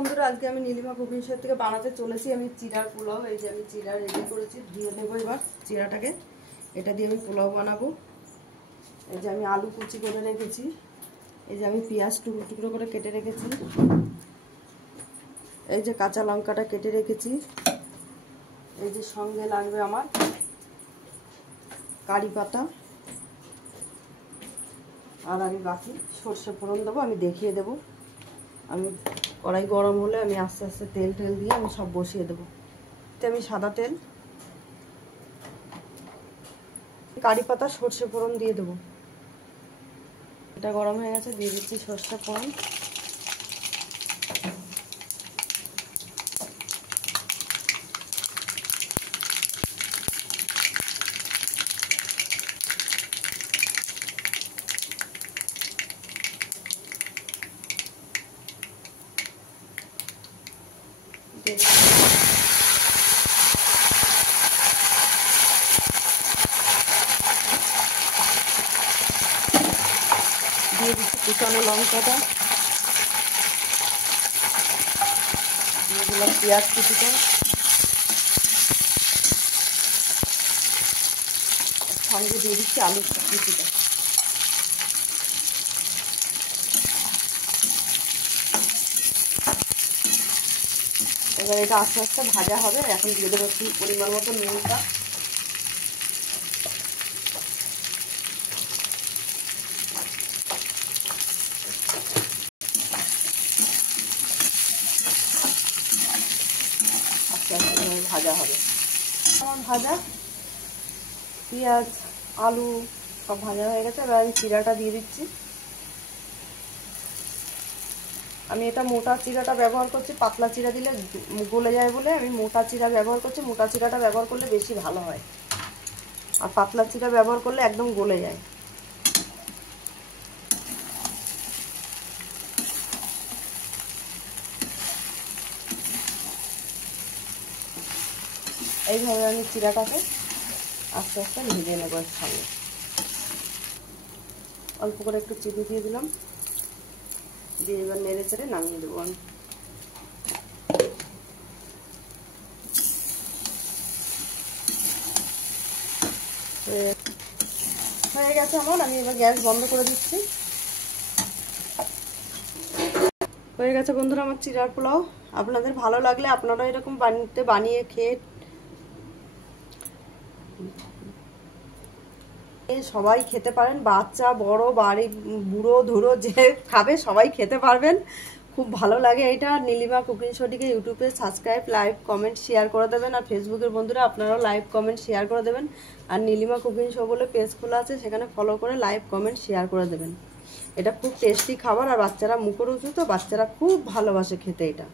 বন্ধুরা, আজকে আমি নীলিমা কুকিং শো থেকে বানাতে চলেছি আমি চিড়ার পোলাও। এই যে আমি চিড়া রেডি করেছি, ধুয়ে নেবো এবার চিড়াটাকে। এটা দিয়ে আমি পোলাও বানাবো। এই যে আমি আলু কুচি করে রেখেছি, এই যে আমি পেঁয়াজ টুকরো টুকরো করে কেটে রেখেছি, এই যে কাঁচা লঙ্কাটা কেটে রেখেছি, এই যে সঙ্গে লাগবে আমার কারি পাতা, আর আমি বাকি সর্ষে ফোড়ন দেবো, আমি দেখিয়ে দেবো। আমি কড়াই গরম হলে আমি আস্তে আস্তে তেল দিয়ে আমি সব বসিয়ে দেবো। আমি সাদা তেল, কারি পাতা, সর্ষে ফোড়ন দিয়ে দেবো। এটা গরম হয়ে গেছে, দিয়ে দিচ্ছি সর্ষে ফোড়ন। দিয়ে দিচ্ছি কুচানো লঙ্কাটা, দিয়ে দিলাম পেঁয়াজ কুচিটা, সঙ্গে দিয়ে দিচ্ছি আলু কুচিটা। এবার এটা আস্তে আস্তে ভাজা হবে। এখন দিয়ে দেবো একটু পরিমাণ মতো নুনটা, আস্তে আস্তে ভাজা হবে। আমার ভাজা পেঁয়াজ আলু সব ভাজা হয়ে গেছে। এবার আমি চিড়াটা দিয়ে দিচ্ছি। আমি এটা মোটা চিড়াটা ব্যবহার করছি, পাতলা চিড়া দিলে গলে যায় বলে আমি মোটা চিড়া ব্যবহার করছি। মোটা চিড়াটা ব্যবহার করলে বেশি ভালো হয়, আর পাতলা চিড়া ব্যবহার করলে একদম গলে যায়। এইভাবে আমি চিড়াটাকে আস্তে আস্তে ভেজে নেবো। এর সঙ্গে অল্প করে একটু চিনি দিয়ে দিলাম, দিয়ে এবার নেড়ে চেড়ে নামিয়ে দেবো আমি। হয়ে গেছে আমার, আমি এবার গ্যাস বন্ধ করে দিচ্ছি। হয়ে গেছে বন্ধুরা আমার চিড়ার পোলাও। আপনাদের ভালো লাগলে আপনারা এরকম বানিয়ে খেয়ে সবাই খেতে পারেন। বাচ্চা বড় বাড়ি বুড়ো ধুড়ো যে খাবে সবাই খেতে পারবেন। খুব ভালো লাগে এটা। নীলিমা কুকিং শোটিকে ইউটিউবে সাবস্ক্রাইব, লাইক, কমেন্ট, শেয়ার করে দেবেন। আর ফেসবুকের বন্ধুরা আপনারাও লাইক, কমেন্ট, শেয়ার করে দেবেন। আর নীলিমা কুকিং শো বলে পেজ খোলা আছে, সেখানে ফলো করে লাইক, কমেন্ট, শেয়ার করে দেবেন। এটা খুব টেস্টি খাবার, আর বাচ্চারা মুখরোচক, তো বাচ্চারা খুব ভালোবাসে খেতে এটা।